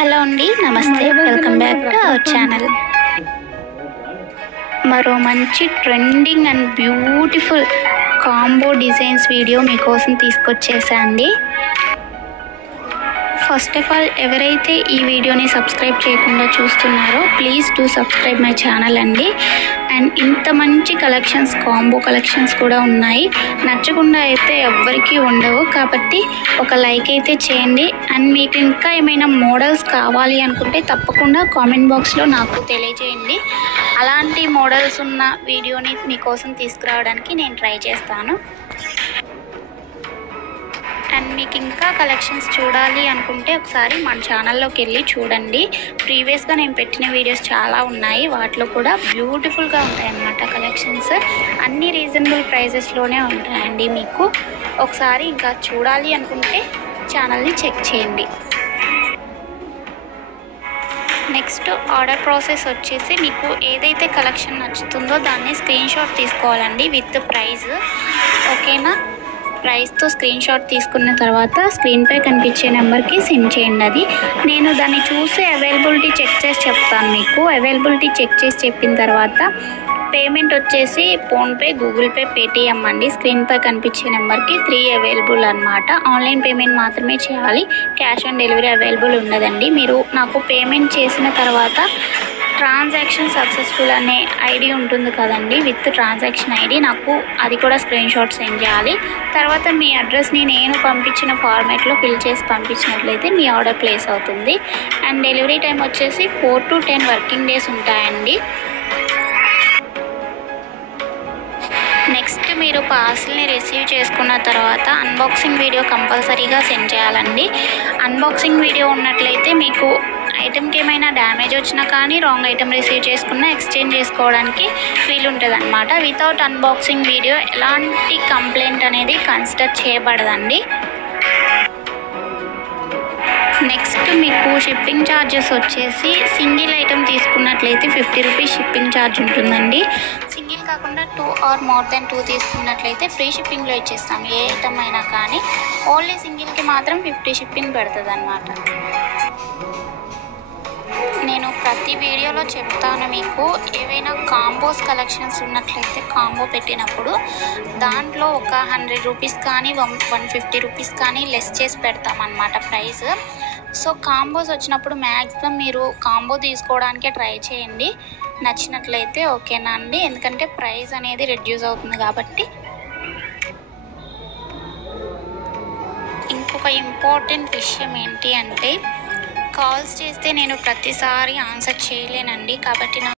Hello అండి, నమస్తే, welcome back to our channel. మరో మంచి trending and beautiful combo designs video మీకోసం తీసుకొచ్చేసా అండి. ఫస్ట్ ఆఫ్ ఆల్, ఎవరైతే ఈ వీడియోని సబ్స్క్రైబ్ చేయకుండా చూస్తున్నారో please do subscribe my channel అండి. అండ్ ఇంత మంచి కలెక్షన్స్, కాంబో కలెక్షన్స్ కూడా ఉన్నాయి. నచ్చకుండా అయితే ఎవ్వరికీ ఉండవు, కాబట్టి ఒక లైక్ అయితే చేయండి. అండ్ మీకు ఇంకా ఏమైనా మోడల్స్ కావాలి అనుకుంటే తప్పకుండా కామెంట్ బాక్స్లో నాకు తెలియజేయండి. అలాంటి మోడల్స్ ఉన్న వీడియోని మీకోసం తీసుకురావడానికి నేను ట్రై చేస్తాను. అండ్ మీకు ఇంకా కలెక్షన్స్ చూడాలి అనుకుంటే ఒకసారి మన ఛానల్లోకి వెళ్ళి చూడండి. ప్రీవియస్గా నేను పెట్టిన వీడియోస్ చాలా ఉన్నాయి, వాటిలో కూడా బ్యూటిఫుల్గా ఉంటాయన్నమాట కలెక్షన్స్. అన్ని రీజనబుల్ ప్రైజెస్లోనే ఉంటాయండి. మీకు ఒకసారి ఇంకా చూడాలి అనుకుంటే ఛానల్ని చెక్ చేయండి. నెక్స్ట్ ఆర్డర్ ప్రాసెస్ వచ్చేసి, మీకు ఏదైతే కలెక్షన్ నచ్చుతుందో దాన్ని స్క్రీన్ షాట్ తీసుకోవాలండి విత్ ప్రైస్. ఓకేనా? ప్రైస్తో స్క్రీన్ షాట్ తీసుకున్న తర్వాత స్క్రీన్పై కనిపించే నెంబర్కి సెండ్ చేయండి. అది నేను దాన్ని చూసి అవైలబిలిటీ చెక్ చేసి చెప్తాను. మీకు అవైలబిలిటీ చెక్ చేసి చెప్పిన తర్వాత పేమెంట్ వచ్చేసి ఫోన్పే, గూగుల్ పే, పేటిఎం అండి. స్క్రీన్పై కనిపించే నెంబర్కి 3 అవైలబుల్ అనమాట. ఆన్లైన్ పేమెంట్ మాత్రమే చేయాలి, క్యాష్ ఆన్ డెలివరీ అవైలబుల్ ఉండదండి. మీరు నాకు పేమెంట్ చేసిన తర్వాత ట్రాన్సాక్షన్ సక్సెస్ఫుల్ అనే ఐడి ఉంటుంది కదండి, విత్ ట్రాన్సాక్షన్ ఐడి, నాకు అది కూడా స్క్రీన్ షాట్ సెండ్ చేయాలి. తర్వాత మీ అడ్రస్ని నేను పంపించిన ఫార్మాట్లో ఫిల్ చేసి పంపించినట్లయితే మీ ఆర్డర్ ప్లేస్ అవుతుంది. అండ్ డెలివరీ టైం వచ్చేసి 4 to 10 వర్కింగ్ డేస్ ఉంటాయండి. నెక్స్ట్ మీరు పార్సిల్ని రిసీవ్ చేసుకున్న తర్వాత అన్బాక్సింగ్ వీడియో కంపల్సరీగా సెండ్ చేయాలండి. అన్బాక్సింగ్ వీడియో ఉన్నట్లయితే మీకు ఐటెంకి ఏమైనా డ్యామేజ్ వచ్చినా కానీ, రాంగ్ ఐటెం రిసీవ్ చేసుకున్నా ఎక్స్చేంజ్ చేసుకోవడానికి వీలుంటుంది అనమాట. వితౌట్ అన్బాక్సింగ్ వీడియో ఎలాంటి కంప్లైంట్ అనేది కన్సిడర్ చేయబడదండి. నెక్స్ట్ మీకు షిప్పింగ్ ఛార్జెస్ వచ్చేసి, సింగిల్ ఐటెం తీసుకున్నట్లయితే 50 రూపీస్ షిప్పింగ్ ఛార్జ్ ఉంటుందండి. సింగిల్ కాకుండా 2 or more than 2 తీసుకున్నట్లయితే ఫ్రీ షిప్పింగ్లో ఇచ్చేస్తాం. ఏ ఐటమ్ అయినా కానీ ఓన్లీ సింగిల్కి మాత్రం 50 షిప్పింగ్ పడుతుంది అన్నమాట. నేను ప్రతి వీడియోలో చెప్తాను, మీకు ఏవైనా కాంబోస్ కలెక్షన్స్ ఉన్నట్లయితే కాంబో పెట్టినప్పుడు దాంట్లో ఒక 100 రూపీస్ కానీ 150 రూపీస్ కానీ లెస్ చేసి పెడతామన్నమాట ప్రైస్. సో కాంబోస్ వచ్చినప్పుడు మ్యాక్సిమం మీరు కాంబో తీసుకోవడానికే ట్రై చేయండి నచ్చినట్లయితే. ఓకేనా అండి? ఎందుకంటే ప్రైస్ అనేది రెడ్యూస్ అవుతుంది కాబట్టి. ఇంకొక ఇంపార్టెంట్ విషయం ఏంటి అంటే, కాల్స్ చేస్తే నేను ప్రతిసారి ఆన్సర్ చేయలేనండి, కాబట్టి